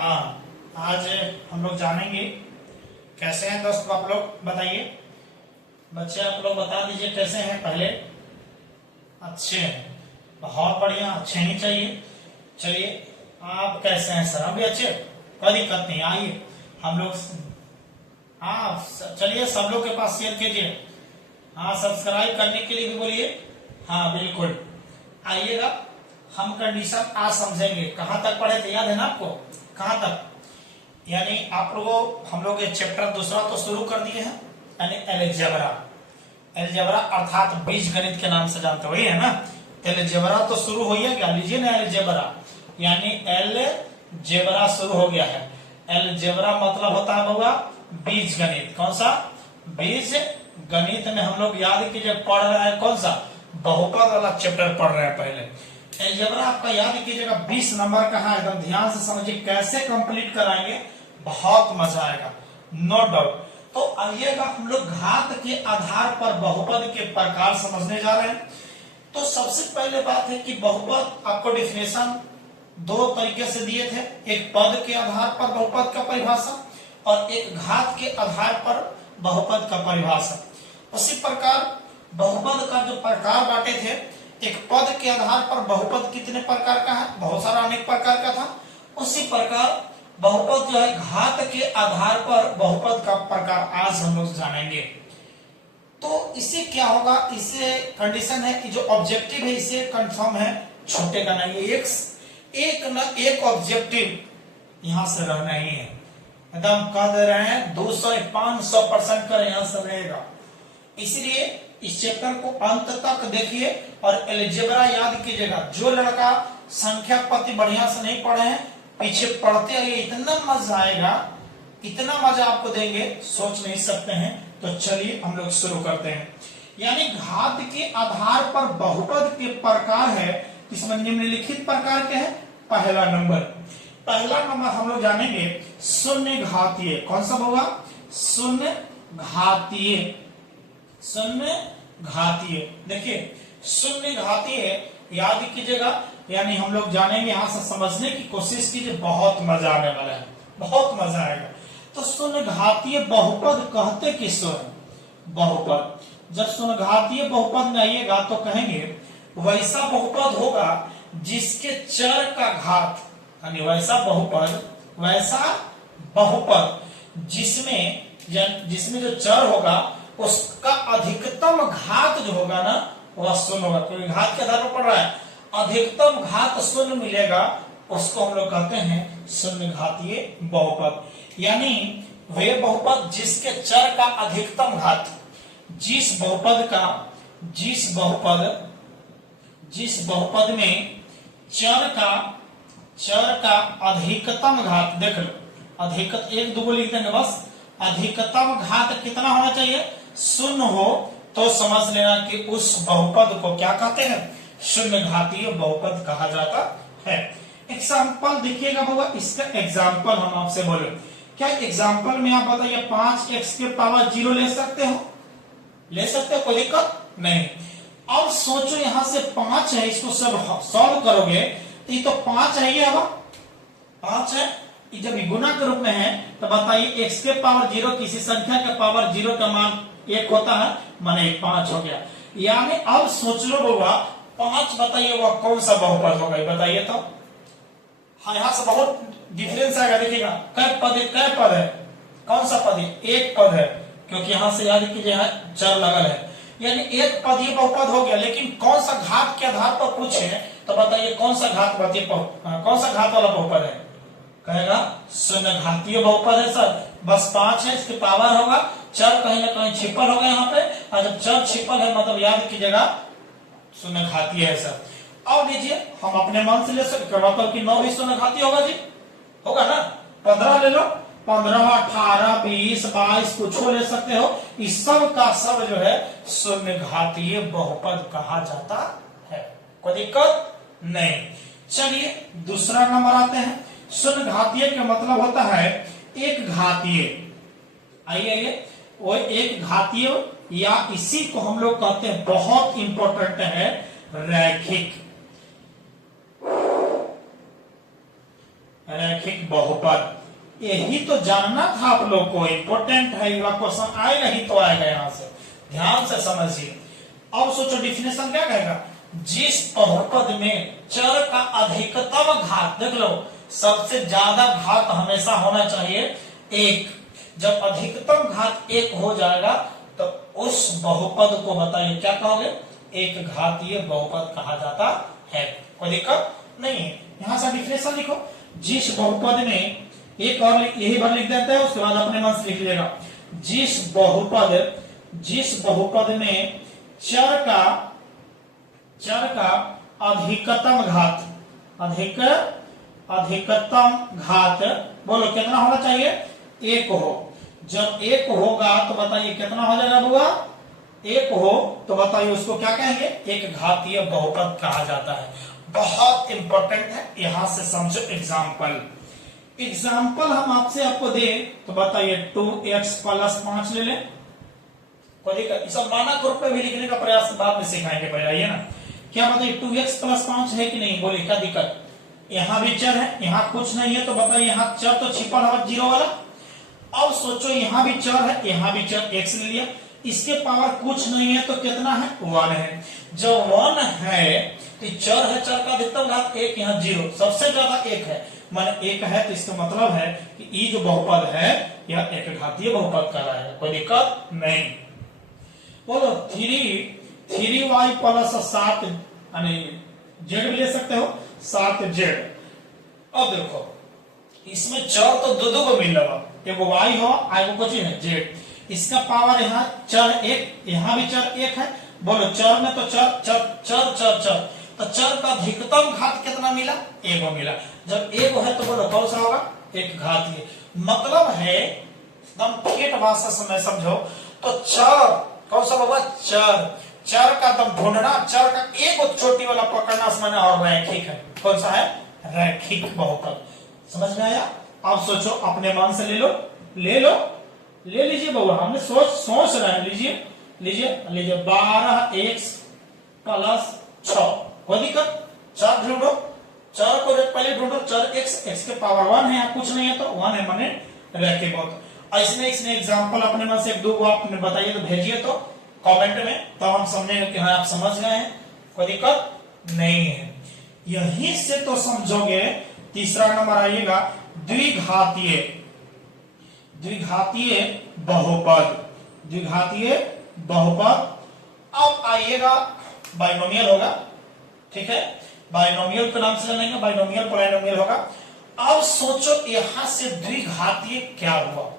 हाँ, आज हम लोग जानेंगे कैसे हैं दोस्तों। आप लोग बताइए, बच्चे आप लोग बता दीजिए कैसे हैं। पहले अच्छे हैं, बहुत बढ़िया, अच्छे ही चाहिए। चलिए आप कैसे हैं सर? हम भी अच्छे, कोई दिक्कत नहीं। आइए हम लोग, हाँ चलिए सब लोग के पास शेयर कीजिए। हाँ, सब्सक्राइब करने के लिए भी बोलिए। हाँ बिल्कुल, आइएगा। हम कंडीशन आज समझेंगे। कहाँ तक पढ़े थे, याद है ना आपको? कहाँ तक? यानी आप लोगों, हम लोग ये चैप्टर दूसरा तो शुरू कर दिए हैं, यानी अलजेब्रा। अलजेब्रा अर्थात बीज गणित के नाम से जानते हो, है ना? अलजेब्रा तो शुरू हो गया, क्या लीजिए ना अलजेब्रा, यानी अलजेब्रा शुरू हो गया है। अलजेब्रा मतलब होता है बउआ बीज गणित। कौन सा? बीज गणित में हम लोग याद कीजिए पढ़ रहे हैं कौन सा? बहुपद वाला चैप्टर पढ़ रहे हैं। पहले अलजेब्रा आपका याद कीजिएगा 20 नंबर का है। एकदम ध्यान से समझिए, कैसे कंप्लीट कराएंगे, बहुत मजा आएगा, नो डाउट। तो आइएगा, हम लोग घात के आधार पर बहुपद के प्रकार समझने जा रहे हैं। तो सबसे पहले बात है कि बहुपद आपको डिफिनेशन दो तरीके से दिए थे, एक पद के आधार पर बहुपद का परिभाषा और एक घात के आधार पर बहुपद का परिभाषा। उसी प्रकार बहुपद का जो प्रकार बांटे थे, एक पद के आधार पर बहुपद कितने प्रकार का है, बहुत सारा अनेक प्रकार का था। उसी प्रकार बहुपद जो है घात के आधार पर बहुपद का प्रकार आज हम लोग जानेंगे। तो इससे क्या होगा, इससे कंडीशन है कि जो ऑब्जेक्टिव है इसे कंफर्म है, छूटेगा नहीं। एक न एक ऑब्जेक्टिव यहां से रहना ही है। एकदम कह दे रहे हैं 200-500% का यहां से रहेगा। इसलिए इस चैप्टर को अंत तक देखिए और अलजेब्रा याद कीजिएगा। जो लड़का संख्या पति बढ़िया से नहीं पढ़े हैं, पीछे पढ़ते आइए, इतना मजा आएगा, इतना मजा आपको देंगे, सोच नहीं सकते हैं। तो चलिए हम लोग शुरू करते हैं। यानी घात के आधार पर बहुपद के प्रकार है, इसमें निम्नलिखित प्रकार के हैं। पहला नंबर हम लोग जानेंगे शून्य घातीय। कौन सा होगा? शून्य घातीय। देखिए शून्य घातीय याद कीजिएगा, यानी हम लोग जानेंगे, यहां से समझने की कोशिश कीजिए, बहुत मजा आने वाला है, बहुत मजा आएगा। तो शून्य घातीय बहुपद कहते किसको है? बहुपद। जब शून्य घातीय बहुपद में आइएगा तो कहेंगे वैसा बहुपद होगा जिसके चर का घात, यानी वैसा बहुपद जिसमें जो चर होगा उसका अधिकतम घात जो होगा ना वह शून्य होगा। क्योंकि घात के आधार पर पढ़ रहा है, अधिकतम घात शून्य मिलेगा, उसको हम लोग कहते हैं शून्य घातीय बहुपद। यानी वे बहुपद जिसके चर का अधिकतम घात, जिस बहुपद में चर का अधिकतम घात, देख लो, अधिकतम एक दो लिख देंगे बस। अधिकतम घात कितना होना चाहिए? शून्य हो तो समझ लेना कि उस बहुपद को क्या कहते हैं? शून्य घातीय बहुपद कहा जाता है। एग्जाम्पल देखिएगा बाबा, इसका एग्जाम्पल हम आपसे बोले, क्या एग्जाम्पल में आप बताइए 5x के पावर 0 ले सकते हो? ले सकते हो, कोई दिक्कत नहीं। अब सोचो यहां से 5 है, इसको सब सॉल्व करोगे तो ये तो 5 है, ये 5 है। जब गुना के रूप में है तो बताइए x के पावर 0 किसी संख्या के पावर 0 का मान 1 होता है, माने 5 हो गया। यानी अब सोच लो बाबा 5, बताइए वह कौन सा बहुपद होगा, बताइए तो। हाँ, यहां से बहुत डिफरेंस आएगा, देखिएगा कै पद है, कौन सा पद है? एक पद है, क्योंकि यहां से याद कीजिए चर लगल है, यानी एक पद ही बहुपद हो गया। लेकिन कौन सा घात के आधार पर पूछे तो बताइए कौन सा घात वाला बहुपद है? कहेगा शून्य घातीय बहुपद है सर, बस 5 है, इसके पावर होगा, चर कहीं ना कहीं छिपल होगा यहाँ पे, और जब चर छिपल है मतलब याद कीजिएगा शून्य घातीय है सर। अब लीजिए हम अपने मन से ले सकते, मतलब कि 9 भी शून्य घातीय होगा जी, होगा ना? 15 ले लो, 15, 18, 20, 22 कुछ ले सकते हो। इस सब का सब जो है शून्य घातीय बहुपद कहा जाता है, कोई दिक्कत नहीं। चलिए दूसरा नंबर आते हैं। शून्य घातीय का मतलब होता है एक घातीय। आइए वो एक घातीय, या इसी को हम लोग कहते हैं, बहुत इंपॉर्टेंट है, रैखिक। रैखिक बहुपद। यही तो जानना था आप लोग को, इंपॉर्टेंट है, युवा क्वेश्चन आएगा ही तो आएगा, यहां से ध्यान से समझिए। अब सोचो डिफिनेशन क्या कहेगा, जिस बहुपद में चर का अधिकतम घात, देख लो सबसे ज्यादा घात हमेशा होना चाहिए एक, जब अधिकतम घात एक हो जाएगा तो उस बहुपद को बताइए क्या कहोगे, एक घातीय बहुपद कहा जाता है। कोई दिक्कत नहीं है। यहां से डिफिनेशन लिखो, जिस बहुपद में, एक और यही बार लिख देते हैं, उसके बाद अपने मन से लिख लीजिएगा, जिस बहुपद में चर का अधिकतम घात बोलो कितना होना चाहिए, एक हो। जब एक होगा तो बताइए कितना हो जाएगा बुआ, एक हो तो बताइए उसको क्या कहेंगे, एक घातीय बहुपद कहा जाता है। बहुत इंपॉर्टेंट है, यहां से समझो। एग्जाम्पल हम आपको दे तो बताइए 2x + 5 ले लें, कोई दिक्कत, सब मानक रूप में भी लिखने का प्रयास बाद में सिखाएंगे, पहले आइए ना। क्या बताइए 2x + 5 है कि नहीं, बोलिए क्या दिक्कत, यहाँ भी चर है, यहाँ कुछ नहीं है तो बताइए यहाँ चर तो छिपा हुआ 0 वाला। अब सोचो यहाँ भी चर है, यहाँ भी चर x ले लिया, इसके पावर कुछ नहीं है तो कितना है, 1 है। जब 1 है तो चर है, चर का अधिकतम घात 1, यहाँ 0, सबसे ज्यादा 1 है, माने 1 है, तो इसका मतलब है कि ये जो बहुपद है यह एक घातीय बहुपद कहलाएगा। कोई दिक्कत नहीं। बोलो 3y + 7 यानी z भी ले सकते हो, 7z। अब देखो इसमें चर तो दो को मिल रहा, एगो y हो, आगो कुछ है z, इसका पावर यहाँ चर 1, यहाँ भी चर 1 है। बोलो चर में तो चर तो चर का अधिकतम घात कितना मिला, 1 मिला। जब 1 है तो बोलो कौन सा होगा, एक घातीय। मतलब है एकदम ठेठ भाषा से मैं समझो तो चर कौन सा होगा, चर का दम ढूंढना, चर का एक छोटी वाला पकड़ना समझना, और रैखिक है, कौन सा है, रैखिक बहुपद। समझ में आया। अब सोचो अपने मन से ले लीजिए बउआ, हमने सोच रहे हैं, लीजिए 12x + 6, कोई दिक्कत, चर ढूंढो, चर को पहले ढूंढो, चर x के पावर 1 है, यहाँ कुछ नहीं है तो 1 है, माने रैखिक बहुपद। इसमें एग्जांपल अपने मन से 1-2 आपने बताइए तो भेजिए तो कमेंट में, तो हम समझेंगे कि हाँ आप समझ गए हैं, कोई दिक्कत नहीं है। यहीं से तो समझोगे। तीसरा नंबर आइएगा द्विघातीय बहुपद। अब आइएगा बाइनोमियल होगा, ठीक है, बाइनोमियल के नाम से जानेंगे, बाइनोमियल पोलिनोमियल होगा। अब सोचो यहां से द्विघातीय क्या हुआ,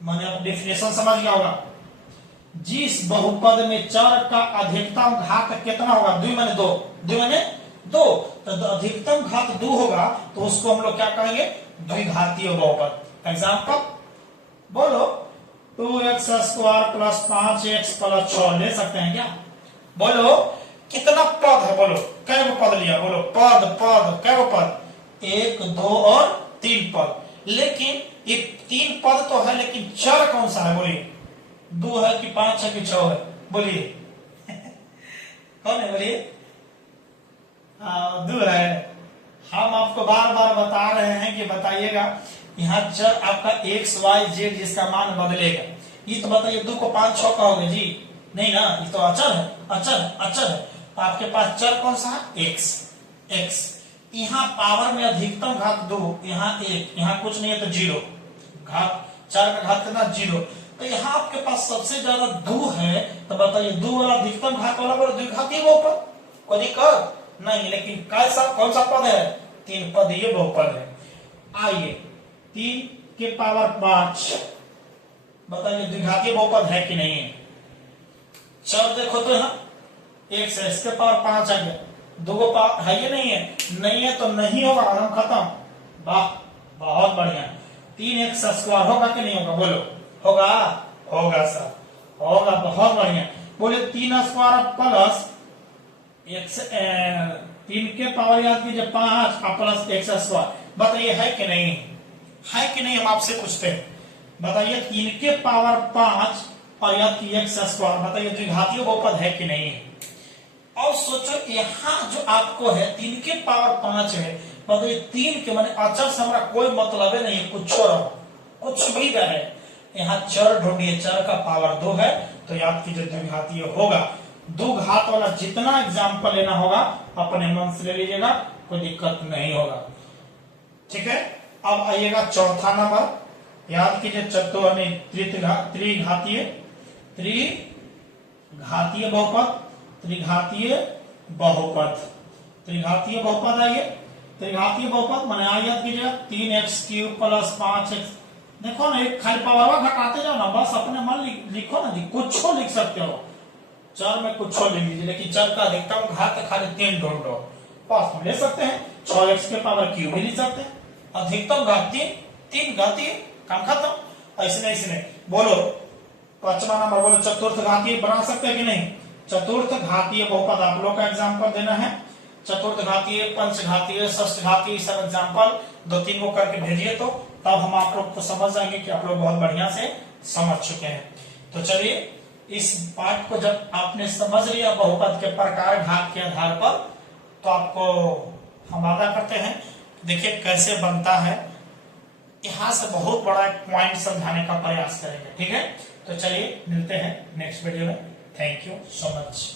मैंने डेफिनेशन समझ गया होगा। जिस बहुपद में चर का अधिकतम घात कितना होगा, 2 माने 2, तो अधिकतम घात 2 होगा तो उसको हम लोग क्या कहेंगे, द्विघातीय बहुपद। एग्जांपल बोलो 2x² + 5x + 6 ले सकते हैं क्या, बोलो कितना पद है, बोलो कै पद लिया, बोलो पद कै पद, 1, 2 और 3 पद। लेकिन ये 3 पद तो है, लेकिन चर कौन सा है, बोलिए 2 है कि 5 है कि 6 है, बोलिए कौन है, बोलिए 2 है। हम आपको बार बार बता रहे हैं कि बताइएगा यहाँ चर आपका x y z जिसका मान बदलेगा, ये तो बताइए 2 को 5 6 कहोगे जी, नहीं ना, ये तो अचर है। तो आपके पास चर कौन सा है, x। यहाँ पावर में अधिकतम घात 2, यहाँ 1, यहाँ कुछ नहीं है तो 0, घात चर का घात कितना 0। तो यहाँ आपके पास सबसे ज्यादा 2 है, तो बताइए 2 वाला अधिकतम घात वाला बोलो द्विघातीय बहुपद, कोई दिक्कत नहीं। लेकिन कौन सा पद है, 3 पद ये बहुपद है। आइए 3 के पावर 5 बताइए द्विघातीय बहुपद है कि नहीं है। चर देखो तो यहाँ x है, इसके पावर 5 आ गया, 2 को पावर है ये नहीं है तो नहीं होगा, हम खत्म। वाह बहुत बढ़िया। 3x² होगा कि नहीं होगा, बोलो होगा सर, होगा, बहुत बढ़िया। बोले 3² + x, 3 के पावर याद कीजिए 5 + x², बताइए है कि नहीं, हम आपसे पूछते हैं, बताइए 3 के पावर 5 और याद कीजिए x², बताइए द्विघातीय बहुपद है कि नहीं है। और सोचो यहाँ जो आपको है 3 के पावर 5 है, मतलब ये तीन के माने अचर से हमारा कोई मतलब है नहीं, कुछ कुछ भी रहे। यहाँ चर ढूंढिए, चर का पावर 2 है तो याद कीजिए द्विघातीय होगा। दो घात वाला जितना एग्जाम्पल लेना होगा अपने मन से ले लीजिएगा, कोई दिक्कत नहीं होगा। ठीक है, अब आइएगा चौथा नंबर, याद कीजिए त्रिघातीय त्रिघातीय बहुपद, त्रिघातीय बहुपद, त्रिघातीय बहुपद। आइए त्रिघातीय बहुपद माने याद कीजिए 3x³ + 5x। देखो ना, एक खाली पावर घटाते जाओ ना, बस अपने मन लिखो ना जी, कुछ लिख सकते हो, चर में कुछ लिख लीजिए, लेकिन चर का अधिकतम घात खाली 3 ढूंढो, बस हम ले सकते हैं। 6x³ भी लिख सकते हैं, अधिकतम घात 3 घातीय, काम खत्म। ऐसे बोलो पांचवा नंबर, बोलो चतुर्थ घातीय बना सकते हैं कि नहीं? चतुर्थ घातीय बहुपद आप लोग का एग्जाम्पल देना है, चतुर्थ घातीय, पंचघातीय, षष्ठ घातीय, सब एग्जाम्पल 2-3 को करके भेजिए, तो तब हम आप लोग को समझ जाएंगे कि आप लोग बहुत बढ़िया से समझ चुके हैं। तो चलिए इस पाठ को जब आपने समझ लिया बहुपद के प्रकार घात के आधार पर, तो आपको हम वादा करते हैं देखिए कैसे बनता है, यहां से बहुत बड़ा पॉइंट समझाने का प्रयास करेंगे। ठीक है, तो चलिए मिलते हैं नेक्स्ट वीडियो में। Thank you so much.